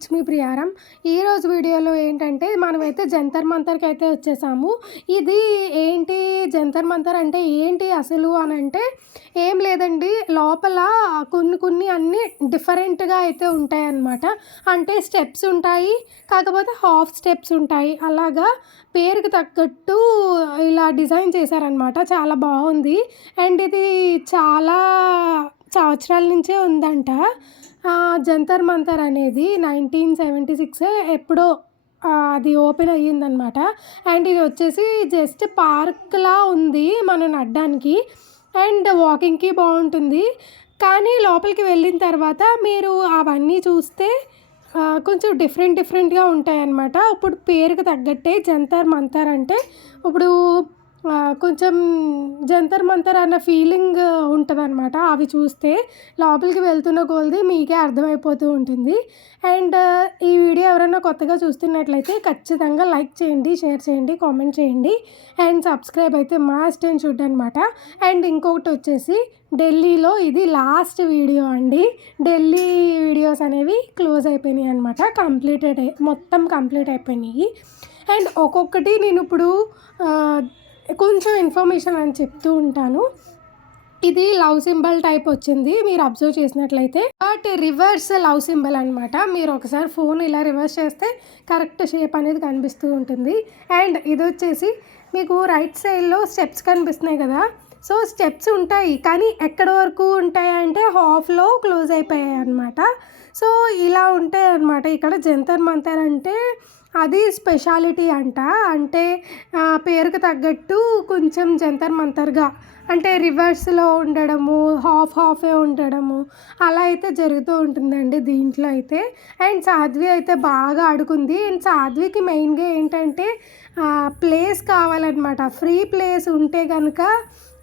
It's me ప్రియారం. ఈరోజు వీడియోలో ఏంటంటే మనమైతే జంతర్ మంతర్కి అయితే వచ్చేసాము. ఇది ఏంటి జంతర్ మంతర్ అంటే ఏంటి అసలు అని అంటే ఏం లేదండి, లోపల కొన్ని అన్నీ డిఫరెంట్గా అయితే ఉంటాయన్నమాట. అంటే స్టెప్స్ ఉంటాయి, కాకపోతే హాఫ్ స్టెప్స్ ఉంటాయి. అలాగా పేరుకి తగ్గట్టు ఇలా డిజైన్ చేశారనమాట. చాలా బాగుంది. అండ్ ఇది చాలా సంవత్సరాల నుంచే ఉందంట. జంతర్ మంతర్ అనేది 1976 ఎప్పుడో అది ఓపెన్ అయ్యిందనమాట. అండ్ ఇది వచ్చేసి జస్ట్ పార్క్లా ఉంది మనం నడడానికి, అండ్ వాకింగ్కి బాగుంటుంది. కానీ లోపలికి వెళ్ళిన తర్వాత మీరు అవన్నీ చూస్తే కొంచెం డిఫరెంట్గా ఉంటాయన్నమాట. ఇప్పుడు పేరుకు తగ్గట్టే జంతర్ మంతర్ అంటే ఇప్పుడు కొంచెం జంతర్ మంతర్ అన్న ఫీలింగ్ ఉంటుందన్నమాట. అవి చూస్తే లోపలికి వెళ్తున్న కొలది మీకే అర్థమైపోతూ ఉంటుంది. అండ్ ఈ వీడియో ఎవరైనా కొత్తగా చూస్తున్నట్లయితే ఖచ్చితంగా లైక్ చేయండి, షేర్ చేయండి, కామెంట్ చేయండి, అండ్ సబ్స్క్రైబ్ అయితే మస్ట్ అండ్ షుడ్ అనమాట. అండ్ ఇంకొకటి వచ్చేసి ఢిల్లీలో ఇది లాస్ట్ వీడియో అండి. ఢిల్లీ వీడియోస్ అనేవి క్లోజ్ అయిపోయినాయి అనమాట. మొత్తం కంప్లీట్ అయిపోయినాయి. అండ్ ఒక్కొక్కటి నేను ఇప్పుడు కొంచెం ఇన్ఫర్మేషన్ అని చెప్తూ ఉంటాను. ఇది లవ్ సింబల్ టైప్ వచ్చింది మీరు అబ్జర్వ్ చేసినట్లయితే, బట్ రివర్స్ లవ్ సింబల్ అనమాట. మీరు ఒకసారి ఫోన్ ఇలా రివర్స్ చేస్తే కరెక్ట్ షేప్ అనేది కనిపిస్తూ ఉంటుంది. అండ్ ఇది వచ్చేసి మీకు రైట్ సైడ్లో స్టెప్స్ కనిపిస్తున్నాయి కదా. సో స్టెప్స్ ఉంటాయి, కానీ ఎక్కడి వరకు ఉంటాయి అంటే హాఫ్లో క్లోజ్ అయిపోయాయి అనమాట. సో ఇలా ఉంటాయి అన్నమాట. ఇక్కడ జంతర్ మంతర్ అంటే అది స్పెషాలిటీ అంట. అంటే పేరుకు తగ్గట్టు కొంచెం జంతర్ మంతర్గా అంటే రివర్స్లో ఉండడము, హాఫే ఉండడము అలా అయితే జరుగుతూ ఉంటుందండి దీంట్లో అయితే. అండ్ సాధ్వి అయితే బాగా ఆడుకుంది. అండ్ సాధ్వికి మెయిన్గా ఏంటంటే ప్లేస్ కావాలన్నమాట. ఫ్రీ ప్లేస్ ఉంటే కనుక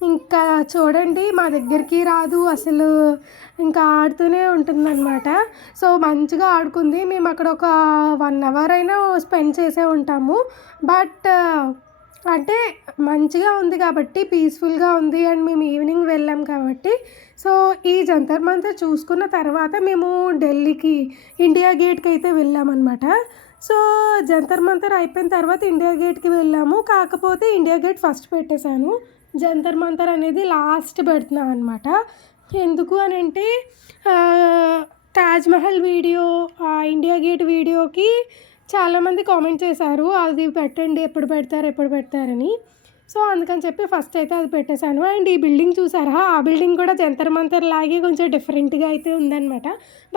ఇంకా చూడండి మా దగ్గరికి రాదు అసలు, ఇంకా ఆడుతూనే ఉంటుందన్నమాట. సో మంచిగా ఆడుకుంది. మేము అక్కడ ఒక 1 అవర్ అయినా స్పెండ్ చేసే ఉంటాము. బట్ అంటే మంచిగా ఉంది కాబట్టి, పీస్ఫుల్గా ఉంది. అండ్ మేము ఈవినింగ్ వెళ్ళాం కాబట్టి సో ఈ జంతర్ మంతర్ చూసుకున్న తర్వాత మేము ఢిల్లీకి ఇండియా గేట్కి అయితే వెళ్ళామన్నమాట. సో జంతర్ మంతర్ అయిపోయిన తర్వాత ఇండియా గేట్కి వెళ్ళాము. కాకపోతే ఇండియా గేట్ ఫస్ట్ పెట్టేశాను, జంతర్ మంతర్ అనేది లాస్ట్ పెడుతున్నాను అనమాట. ఎందుకు అని అంటే తాజ్మహల్ వీడియో, ఇండియా గేట్ వీడియోకి చాలామంది కామెంట్ చేశారు అది పెట్టండి, ఎప్పుడు పెడతారని. సో అందుకని చెప్పి ఫస్ట్ అయితే అది పెట్టేశాను. అండ్ ఈ బిల్డింగ్ చూసారా, ఆ బిల్డింగ్ కూడా జంతర్ మంతర్ లాగే కొంచెం డిఫరెంట్గా అయితే ఉందన్నమాట.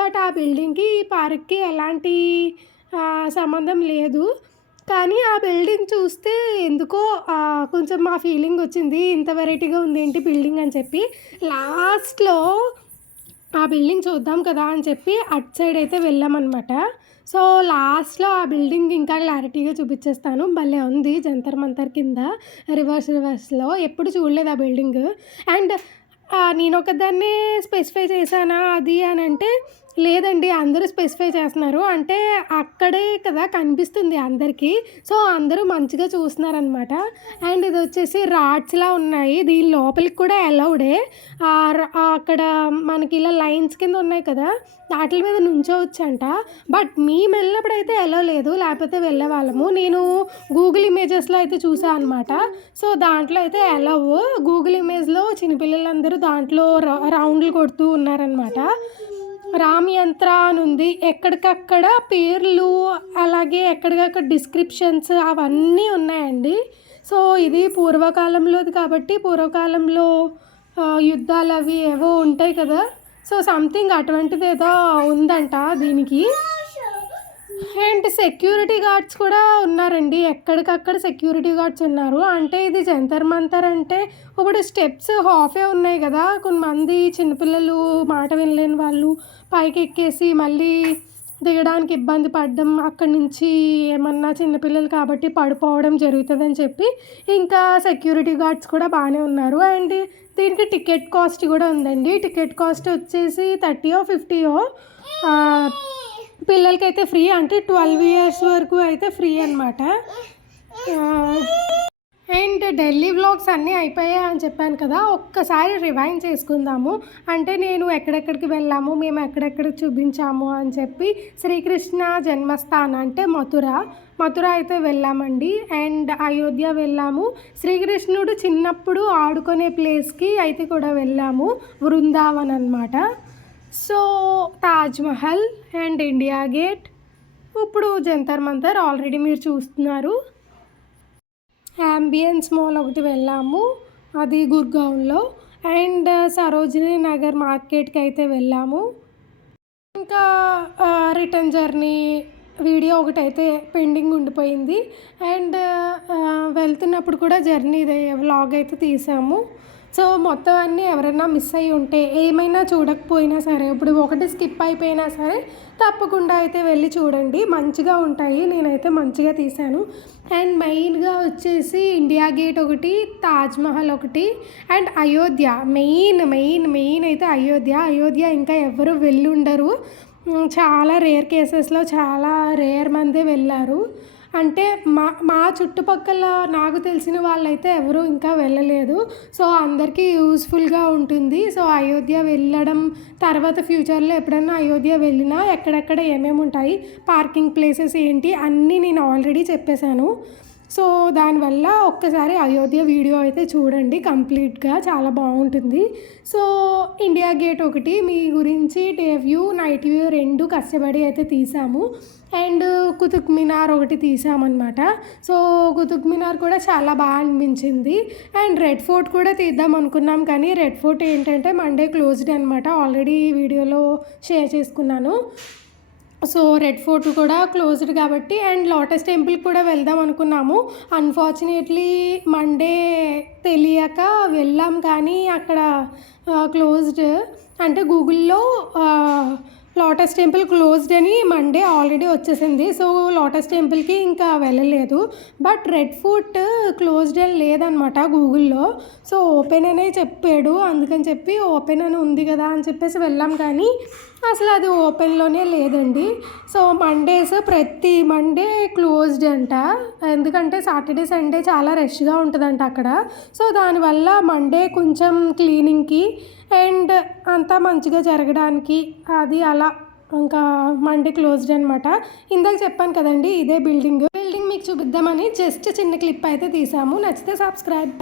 బట్ ఆ బిల్డింగ్కి ఈ పార్క్కి ఎలాంటి సంబంధం లేదు. కానీ ఆ బిల్డింగ్ చూస్తే ఎందుకో కొంచెం మా ఫీలింగ్ వచ్చింది, ఇంత వెరైటీగా ఉంది ఏంటి బిల్డింగ్ అని చెప్పి. లాస్ట్లో ఆ బిల్డింగ్ చూద్దాం కదా అని చెప్పి అటు సైడ్ అయితే వెళ్ళామన్నమాట. సో లాస్ట్లో ఆ బిల్డింగ్ ఇంకా క్లారిటీగా చూపించేస్తాను. భలే ఉంది జంతర్ మంతర్ కింద రివర్స్లో. ఎప్పుడు చూడలేదు ఆ బిల్డింగ్. అండ్ నేను ఒకదాన్నే స్పెసిఫై చేశానా అది అని అంటే లేదండి, అందరూ స్పెసిఫై చేస్తున్నారు. అంటే అక్కడే కదా కనిపిస్తుంది అందరికీ, సో అందరూ మంచిగా చూస్తున్నారనమాట. అండ్ ఇది వచ్చేసి రాడ్స్లా ఉన్నాయి, దీని లోపలికి కూడా అలౌడే. అక్కడ మనకి ఇలా లైన్స్ కింద ఉన్నాయి కదా, వాటి మీద నుంచోవచ్చంట. బట్ మేము వెళ్ళినప్పుడు అయితే అలౌ లేదు, లేకపోతే వెళ్ళే వాళ్ళము. నేను గూగుల్ ఇమేజెస్లో అయితే చూసాను అనమాట. సో దాంట్లో అయితే అలౌ. గూగుల్ ఇమేజ్లో చిన్నపిల్లలందరూ దాంట్లో రౌండ్లు కొడుతూ ఉన్నారనమాట. రామ్ యంత్ర అని ఉంది, ఎక్కడికక్కడ పేర్లు అలాగే ఎక్కడికక్కడ డిస్క్రిప్షన్స్ అవన్నీ ఉన్నాయండి. సో ఇది పూర్వకాలంలోది కాబట్టి పూర్వకాలంలో యుద్ధాలు అవి ఏవో ఉంటాయి కదా, సో సంథింగ్ అటువంటిది ఏదో ఉందంట దీనికి. అండ్ సెక్యూరిటీ గార్డ్స్ కూడా ఉన్నారండి, ఎక్కడికక్కడ సెక్యూరిటీ గార్డ్స్ ఉన్నారు. అంటే ఇది జంతర్ మంతర్ అంటే ఇప్పుడు స్టెప్స్ హాఫే ఉన్నాయి కదా, కొంతమంది చిన్నపిల్లలు మాట వినలేని వాళ్ళు పైకి ఎక్కేసి మళ్ళీ దిగడానికి ఇబ్బంది పడడం, అక్కడి నుంచి ఏమన్నా చిన్నపిల్లలు కాబట్టి పడిపోవడం జరుగుతుందని చెప్పి ఇంకా సెక్యూరిటీ గార్డ్స్ కూడా బాగానే ఉన్నారు. అండ్ దీనికి టికెట్ కాస్ట్ కూడా ఉందండి. టికెట్ కాస్ట్ వచ్చేసి 30 50 పిల్లలకైతే ఫ్రీ, అంటే 12 years వరకు అయితే ఫ్రీ అనమాట. అండ్ ఢిల్లీ వ్లాగ్స్ అన్నీ అయిపోయాయి అని చెప్పాను కదా, ఒక్కసారి రివైండ్ చేసుకుందాము. అంటే నేను ఎక్కడెక్కడికి వెళ్ళాము, మేము ఎక్కడెక్కడికి చూపించాము అని చెప్పి. శ్రీకృష్ణ జన్మస్థానం అంటే మథుర అయితే వెళ్ళామండి. అండ్ అయోధ్య వెళ్ళాము. శ్రీకృష్ణుడు చిన్నప్పుడు ఆడుకునే ప్లేస్కి అయితే కూడా వెళ్ళాము, బృందావన్ అనమాట. So Taj Mahal and India gate, ఇప్పుడు జంతర్ మంతర్ ఆల్రెడీ మీరు చూస్తున్నారు. అంబియన్స్ మాల్ ఒకటి వెళ్ళాము, అది గుర్గావ్లో. అండ్ సరోజినీ నగర్ మార్కెట్కి అయితే వెళ్ళాము. ఇంకా రిటర్న్ జర్నీ వీడియో ఒకటైతే పెండింగ్ ఉండిపోయింది. అండ్ వెళ్తున్నప్పుడు కూడా జర్నీ వ్లాగ్ అయితే తీసాము. సో మొత్తం అన్నీ ఎవరైనా మిస్ అయ్యి ఉంటే, ఏమైనా చూడకపోయినా సరే, ఇప్పుడు ఒకటి స్కిప్ అయిపోయినా సరే తప్పకుండా అయితే వెళ్ళి చూడండి, మంచిగా ఉంటాయి. నేనైతే మంచిగా తీశాను. అండ్ మెయిన్గా వచ్చేసి ఇండియా గేట్ ఒకటి, తాజ్మహల్ ఒకటి, అండ్ అయోధ్య. మెయిన్ అయితే అయోధ్య ఇంకా ఎవరు వెళ్ళి ఉండరు. చాలా రేర్ కేసెస్లో చాలా రేర్ మందే వెళ్ళారు. అంటే మా చుట్టుపక్కల నాకు తెలిసిన వాళ్ళైతే ఎవరు ఇంకా వెళ్ళలేదు. సో అందరికీ యూస్ఫుల్గా ఉంటుంది. సో అయోధ్య వెళ్ళడం, తర్వాత ఫ్యూచర్లో ఎప్పుడైనా అయోధ్య వెళ్ళినా ఎక్కడెక్కడ ఏమేమి ఉంటాయి, పార్కింగ్ ప్లేసెస్ ఏంటి అన్నీ నేను ఆల్రెడీ చెప్పేశాను. సో దానివల్ల ఒక్కసారి అయోధ్య వీడియో అయితే చూడండి కంప్లీట్గా, చాలా బాగుంటుంది. సో ఇండియా గేట్ ఒకటి మీ గురించి డే వ్యూ నైట్ వ్యూ రెండు కష్టపడి అయితే తీసాము. అండ్ కుతుబ్ మినార్ ఒకటి తీసామన్నమాట. సో కుతుబ్ మినార్ కూడా చాలా బాగా అనిపించింది. అండ్ రెడ్ ఫోర్ట్ కూడా తీద్దాం అనుకున్నాం, కానీ రెడ్ ఫోర్ట్ ఏంటంటే మండే క్లోజ్డ్ అనమాట, ఆల్రెడీ వీడియోలో షేర్ చేసుకున్నాను. సో రెడ్ ఫోర్ట్ కూడా క్లోజ్డ్ కాబట్టి. అండ్ లోటస్ టెంపుల్కి కూడా వెళ్దాం అనుకున్నాము. అన్ఫార్చునేట్లీ మండే తెలియక వెళ్ళాం, కానీ అక్కడ క్లోజ్డ్ అంటే గూగుల్లో లోటస్ టెంపుల్ క్లోజ్డ్ అని మండే ఆల్రెడీ వచ్చేసింది. సో లోటస్ టెంపుల్కి ఇంకా వెళ్ళలేదు. బట్ రెడ్ ఫోర్ట్ క్లోజ్డ్ అని లేదనమాట గూగుల్లో. సో ఓపెన్ అనే చెప్పాడు, అందుకని చెప్పి ఓపెన్ అని ఉంది కదా అని చెప్పేసి వెళ్ళాం, కానీ అసలు అది ఓపెన్లోనే లేదండి. సో ప్రతి మండే క్లోజ్డ్ అంట, ఎందుకంటే సాటర్డే సండే చాలా రష్గా ఉంటుందంట అక్కడ. సో దానివల్ల మండే కొంచెం క్లీనింగ్కి అండ్ అంతా మంచిగా జరగడానికి అది అలా ఇంకా మండే క్లోజ్డ్ అనమాట. ఇందాక చెప్పాను కదండి, ఇదే బిల్డింగ్ మీకు చూపిద్దామని జస్ట్ చిన్న క్లిప్ అయితే తీసాము. నచ్చితే సబ్స్క్రైబ్.